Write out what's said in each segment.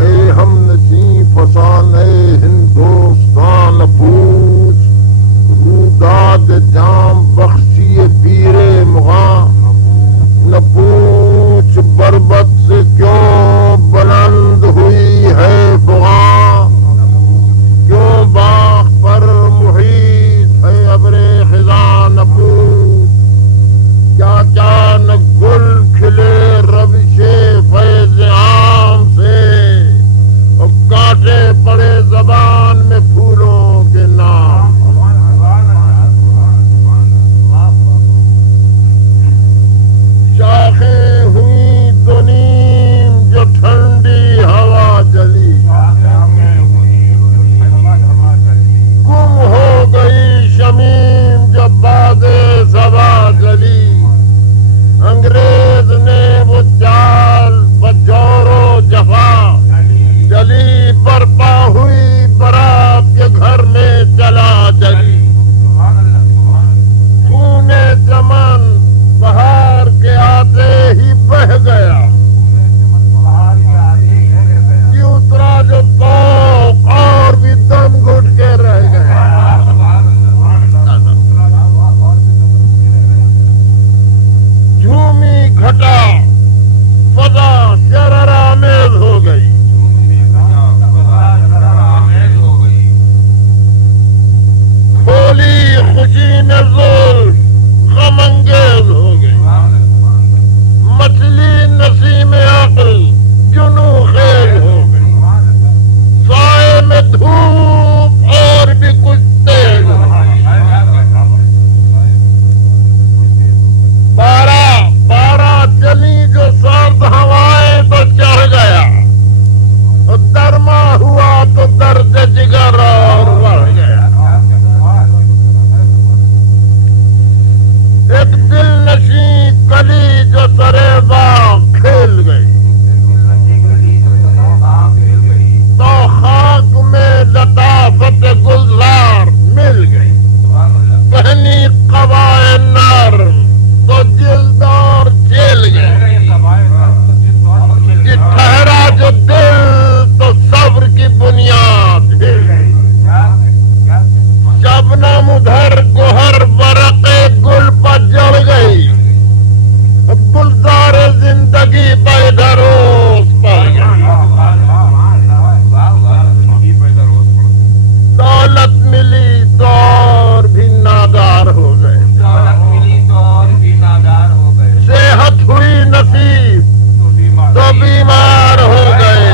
اے ہم نشیں فسان اے ہندوستان پوچھ روداد جام بخشی پیر مغاں نہ پوچھ بربت سے کیوں بلند ہوئی ہے فغاں کیوں باغ پر محیط ہے ابر خزاں نہ پوچھ کیا کیا نہ گل کھلے روش فیض عام سے اور کانٹے پڑے زبان میں پھولوں کے نام شاخیں ہوئی تو نیم جو ٹھنڈی ہوا چلی گم ہو گئی شمیم جب باد صبا چلی انگریز نے وہ چال بجور و جفا چلی برپا ہوئی برات کے گھر میں چلا چلی خون چمن بہار کے آتے ہی بہ گیا یہ اترا جو توق اور بھی دم گھٹ کے رہ گیا جھومی گھٹا فضا شرر آمیز ہو گئی کھولی خوشی نے زلف غم انگیز ہو گئی مچھلی نسیم عقل جنو خیز ہو گئی سائے میں دھوپ اور بھی کچھ تیز ہو گئی پارا چلی جو سرد ہوائیں تو چڑھ گیا اور درما ہوا تو درد جگر اور بڑھ گیا ایک دل نشیں کلی جو سرے باغ کھیل گئی تو خاک میں لطافت گلزار مل گئی پہنی قبائے نرم تو جلد اور جیل گئے یہ ٹھہرا جو دل تو صبر کی بنیاد ہل گئی شبنم ادھر گوہر برق گل پر جڑ گئی گلزار زندگی پہ دروس پڑ گئی دولت ملی تو اور بھی نادار ہو گئے صحت ہوئی نصیب تو بیمار ہو گئے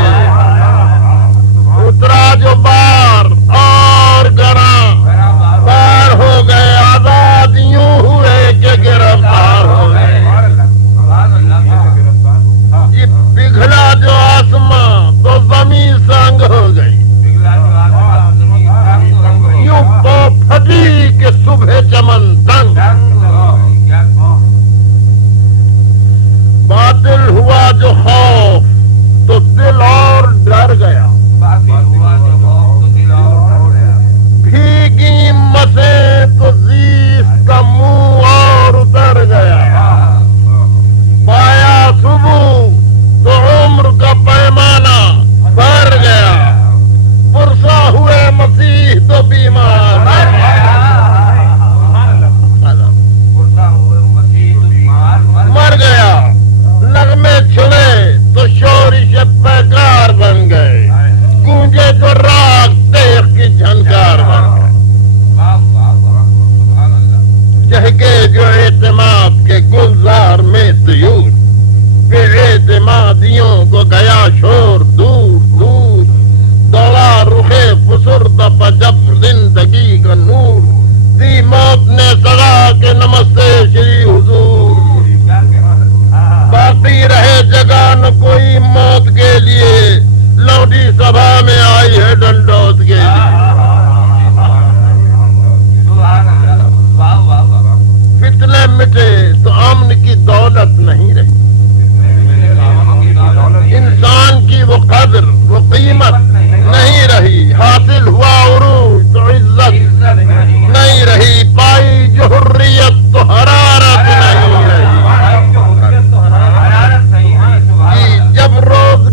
اترا جو بار اور گراں پار ہو گئے آزاد یوں ہوئے کہ گرفتار ہو گئے یہ پگھلا جو آسمان تو زمین سنگ ہو گئی یوں تو پھٹی کہ صبح چمن تنگ باطل ہوا جو خوف تو دل اور ڈر گیا بھیگی مسیں تو زیست کا منہ اور اتر گیا پایا صبح تو عمر کا پیمانہ بھر گیا پرسا ہوئے مسیح تو بیمار مر گیا نغمے چھڑے تو شورش پیکار بن گئے گونجے تو راگ تیغ کی جھنکار بن گئے چہکے جو اعتماد کے گلزار میں طیور بے اعتمادیوں کو گیا شور دور دور دوڑا رخے فسردہ پجب زندگی کا نور دی موت نے سزا کے نمستے شری حضور باقی رہے جگہ نہ کوئی موت کے لیے لوٹی سبھا میں آئی ہے ڈنڈوت کے لیے فتنے مٹے تو امن کی دولت نہیں رہی انسان کی وہ قدر وہ قیمت نہیں رہی حاصل ہوا عروج تو عزت نہیں رہی پائی جو حریت تو حرارت نہیں رہی جب روز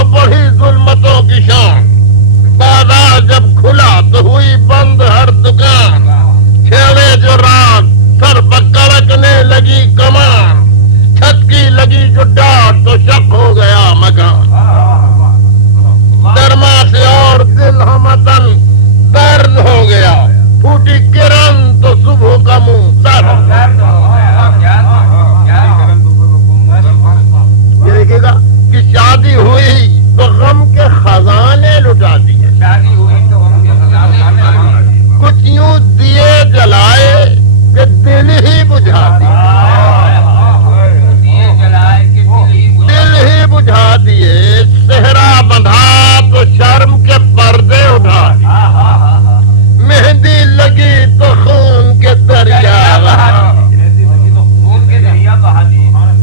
تو بڑھی ظلمتوں کی شان، بازار جب کھلا تو ہوئی بند ہر دکان، چھیڑے جو رات سر پکڑکنے لگی کمان، چھت کی لگی جو ڈاٹ تو شک ہو گیا مکان، درما سے اور دل ہمتن درد ہو گیا، پھوٹی کرن تو صبح کا منہ سر ہو گیا۔ یہ دیکھیے گا کہ شادی ہوئی تو غم کے خزانے لٹا دیے، کچھ یوں دیے جلائے کہ دل ہی بجھا دیے، دل ہی بجھا دیے، صحرا بندھا تو شرم کے پردے اٹھا دیے، مہندی لگی تو خون کے دریا بہا،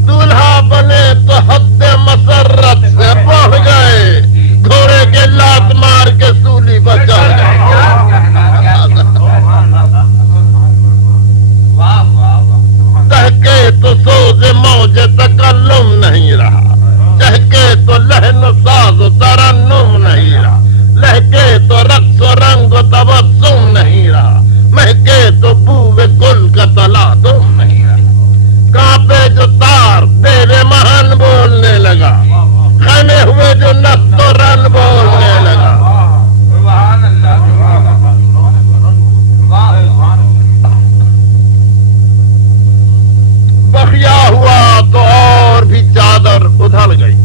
دولہا بنے تو حد مسرت سے بڑھ گئے، گھوڑے کے لات مار کے سولی پر چڑھ گئے۔ چہکے تو سوز موج تکلم نہیں رہا، چہکے تو لہن ساز و ترنم نہیں رہا، لہکے تو رقص و رنگ و تبسم نہیں رہا، مہکے تو بوئے گل کا تلادم نہیں رہا، کانپے جو تار دیوے مہن بولنے لگا، خیمے ہوئے جو نست و رن بولنے لگا، بخیا ہوا تو اور بھی چادر ادھڑ گئی،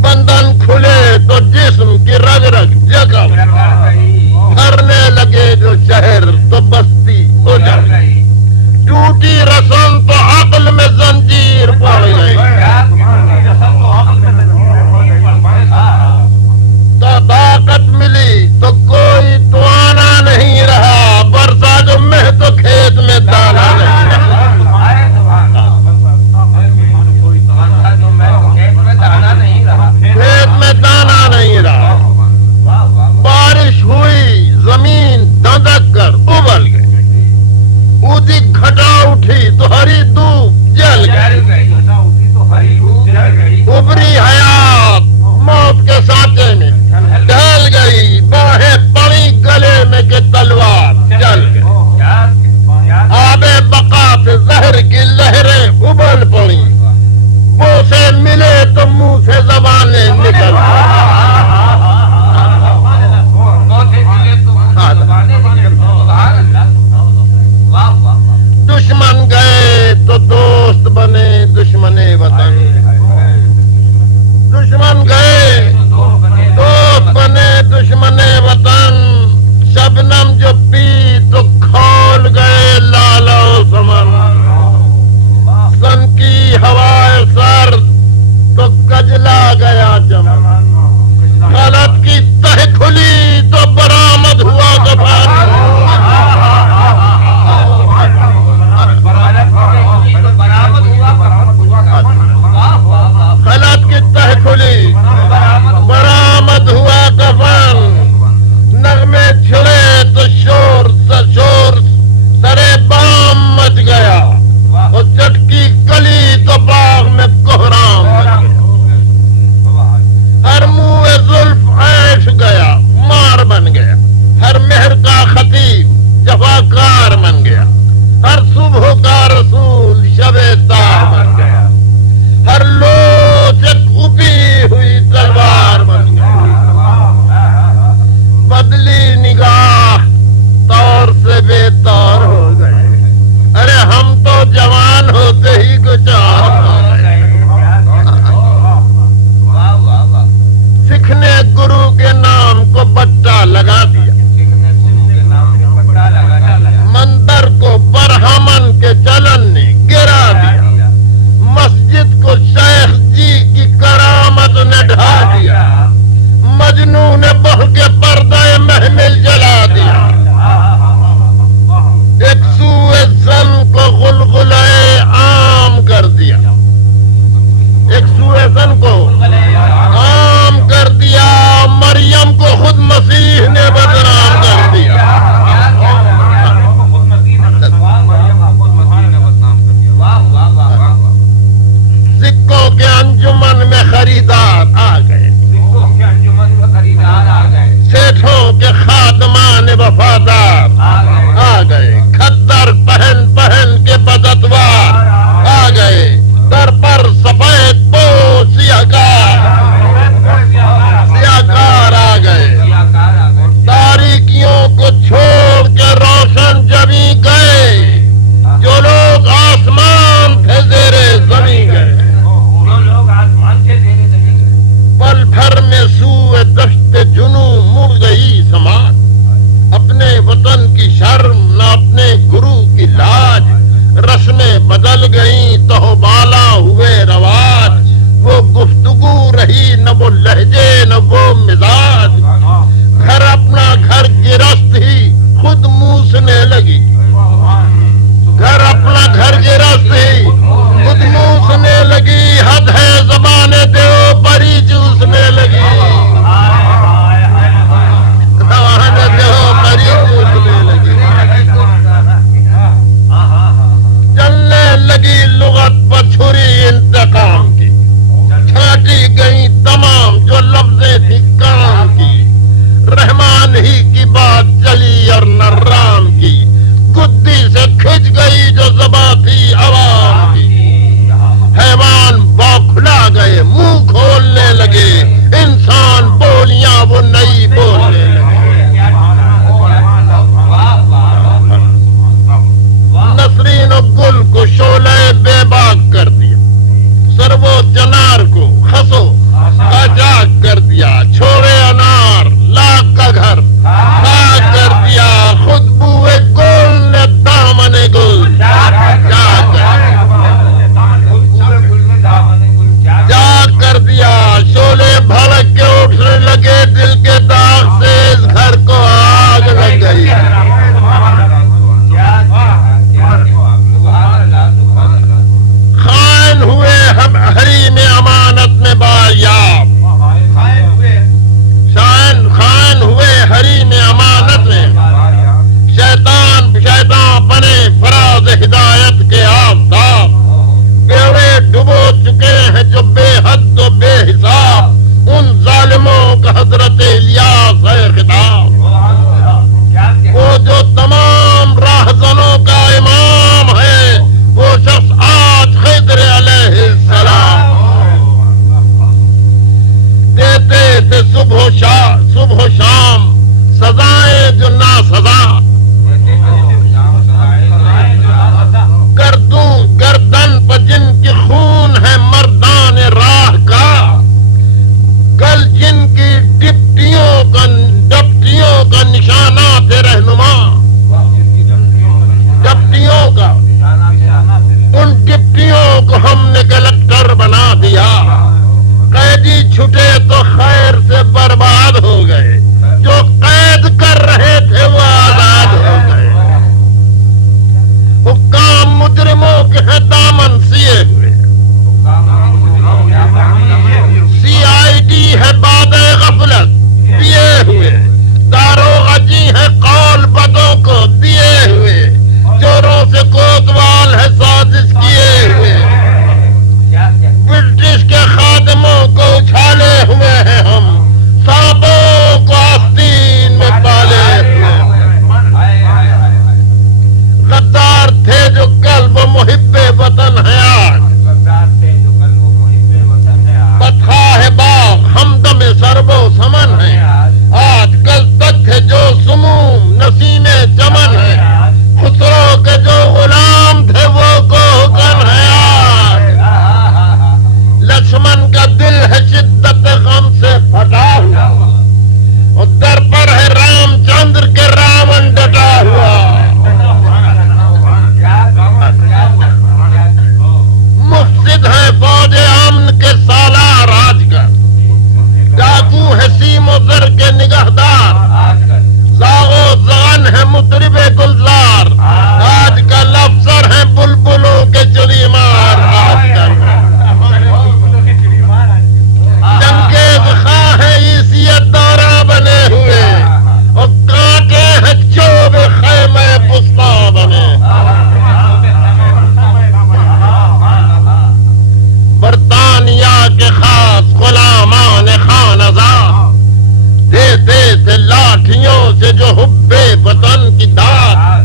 بندن کھلے تو جسم کی رگ رگ جگہ، بھرنے لگے جو شہر تو بستی اجڑ گئی، ٹوٹی رسم تو عقل میں زنجیر پڑ گئی، صداقت ملی تو کوئی توانا نہیں رہا، برسا جو مہ تو کھیت میں دانا نہیں رہا، کھیت میں دانا نہیں رہا، بارش ہوئی زمین دھدک کر ابل گئی، اودی گھٹا اٹھی تو ہری دھوپ جل گئی، ابری حیات موت کے سانچے میں ڈھل گئی، باہیں پڑی گلے میں کہ تلوار چل گئی، آب بقا سے زہر کی لہریں ابل پڑی، بوسے ملے تو منہ سے زبانیں نکل دشمن گئے تو دوست بنے دشمن وطن، دشمن گئے دوست بنے دشمن وطن، شبنم جو پی تو کھول گئے لالا و سمن، سن کی ہوائے سرد تو کجلا گیا چمن، غلط کی تہ کھلی تو برآمد ہوا کفن، کے انجمن میں خریدار آ گئے، سیٹھوں کے خادمان وفادار آ گئے، کھدر پہن پہن کے بدتوار آ گئے، در پر سفید پوش سیاکار آ گئے، تاریکیوں کو چھوڑ کے روشن جبھی گئے، جو لوگ آسمان تھے زیر زمین گئے، پل بھر میں سوئے دشت جنوں مڑ گئی سماج، اپنے وطن کی شرم نہ اپنے گرو کی لاج، رسمیں بدل گئیں تو بالا ہوئے رواج، وہ گفتگو رہی نہ وہ لہجے نہ وہ مزاج، گھر اپنا گھر گرست ہی خود موسنے لگی، گھر اپنا گھر گرست ہی خود موسنے لگی، حد ہے زبان دیو پری چوسنے لگی، زبان دیو پری چوسنے لگی، چلنے لگی لغت پر چھری انتقام کی، چھانٹی گئی تمام جو لفظیں تھی کام کی، رحمان ہی کی بات چلی اور نہ رام کی، گدی سے کھچ گئی جو زباں تھی عوام کی، حیوان بوکھلا گئے منہ کھولنے لگے، انسان بولیاں وہ نئی بولنے لگے، نسرین و گل کو شعلہ بے باک کر دیا، سرو چنار کو خسو خاک کر دیا، چھوڑے انار لاکھ کا گھر خاک کر دیا، خود بوئے گل نے دامن گل جا کر دیا، شعلے بھڑک کے اٹھنے لگے، دل کے داغ سے اس گھر کو آگ لگ گئی، خائن ہوئے ہم حریم امانت میں بایاب، خائن ہوئے حریم امانت میں، شیطان بنے فراز ہدایت کے آفتاب، بیڑے ڈبو چکے ہیں جو بے حد و بے حساب، ان ظالموں کا حضرت الیاس ہے خطاب، وہ جو تمام راہزنوں کا امام ہے، وہ شخص آج خضر علیہ السلام، دیتے تھے صبح و شام سزائیں جو نا سزا، گردن پر جن کی خون ہے مردان راہ کا، کل جن کی ڈپٹیوں کا نشانات رہنما، ڈپٹیوں کا، ان ڈپٹیوں کو ہم نے کلکٹر بنا دیا، قیدی چھٹے تو خیر سے برباد ہو گئے، جو قید کر رہے تھے وہ آزاد ہو گئے، حکام مجرموں کے ہیں دامن سیے ہوئے، CID ہے باد غفلت دیے ہوئے، داروغہ جی ہے قول بدوں کو دیے ہوئے، چوروں سے کوتوال ہے سازش کیے ہوئے، برٹش کے خادموں کو اچھالے ہوئے ہیں ہم، سانپوں کو آستین میں پالے ہوئے، غدار تھے جو قلب محب وطن ہے آج، بدخواہ باغ ہمدم سرب و سمن ہے آج، کل تک ہے جو سموم نسیم چمن ہے، خسرو کے جو غلام تھے وہ کوہکن ہے آج، لکشمن کا دل ہے شدت غم سے پھٹا ہوا، اور در پر ہے رام چندر کے راون ڈٹا ہوا، مفسد ہے فوج امن کے سالار آج کل، ڈاکو ہے سیم و زر کے نگہدار، زاغ و زغن ہے مطرب گلزار آج کل، افسر ہیں بلبلوں کے چلی مار آج کل، جنگیز خواہ ہے عیسیت کے خاص غلامان خانزار دیتے تھے لاٹھیوں سے جو حب وطن کی داد،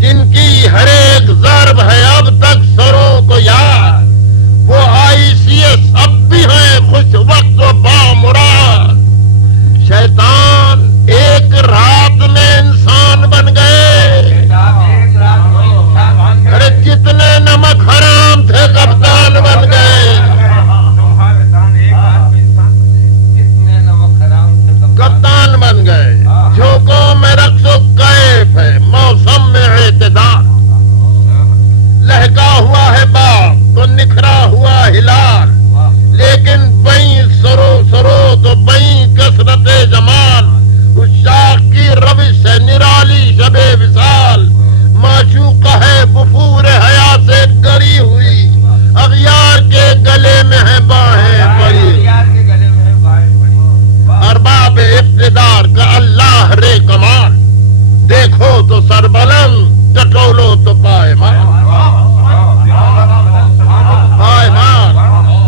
جن کی ہر ایک ضرب ہے اب تک سروں کو یاد، وہ ICS اب بھی ہیں خوش وقت و بامراد۔ شیطان ایک رات میں انسان بن گئے، ارے جتنے نمک حرام تھے کپتان بن گئے، کپتان بن گئے۔ جھونکوں میں رقص و کیف ہے، موسم میں اعتدال، لہکا ہوا ہے باغ تو نکھرا ہوا ہلال، لیکن بیں سرو تو بیں کثرت جمال، اس شاخ کی روش ہے نرالی شب وصال، معشوقہ ہے بفور حیا سے گری ہوئی، اغیار کے گلے میں ہے باہیں پڑی، ارباب اقتدار کا اللہ رے کمال، دیکھو تو سربلند ٹٹولو تو پائیمان، پائیمان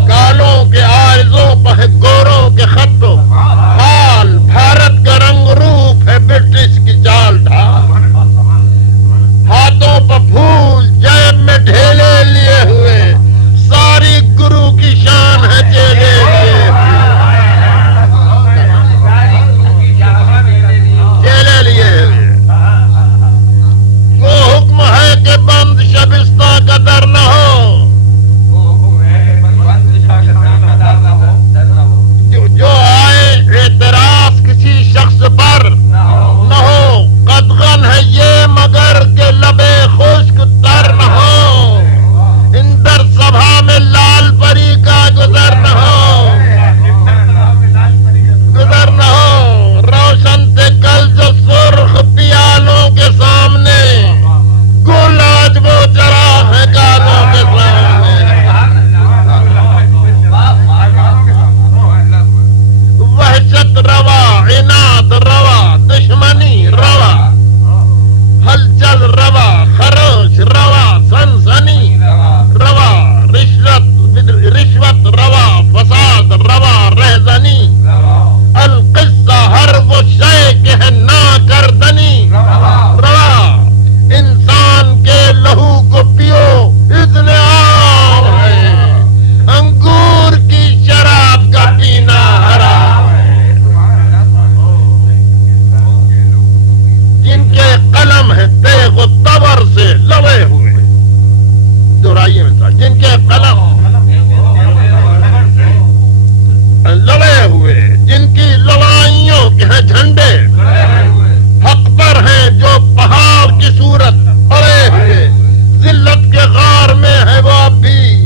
کالوں کے آرزوں پہ گوروں کے خطوں، حال بھارت کا رنگ روپ ہے برٹش کی چال ڈھال، ہاتھوں پہ پھول جیب میں ڈھیلے لیے ہوئے، ساری گرو کی شان ہے چیلے لیے ہوئے، چیلے لیے ہوئے۔ وہ حکم ہے کہ بند شبستہ کا در نہ ہو، جو آئے اعتراض کسی شخص پر نہ ہو، قدغن ہے یہ مگر کہ لبے خشک تر نہ ہو، اندر سبھا میں لال پری کا گزر نہ ہو، گزر نہ ہو، روشن تھے کل جو سرخ پیالوں کے سامنے، گل آج وہ چراغ ہے کانوں کے سامنے، وحشت روا عناد روا دشمنی روا، ہلچل روا خروش روا سنسنی روا، رشوت روا فساد روا رہزنی، القصہ ہر وہ شے کہ ہے نا کردنی روا، انسان کے لہو کو پیو اذن عام ہے، انگور کی شراب کا پینا حرام ہے، جن کے قلم ہے تیغ و تبر سے لڑے ہوئے، دہرائیے مثال، جن کے قلم لڑے ہوئے، جن کی لڑائیوں کے ہیں جھنڈے، حق پر ہیں جو پہاڑ کی صورت اڑے ہوئے، ذلت کے غار میں ہے وہ اب بھی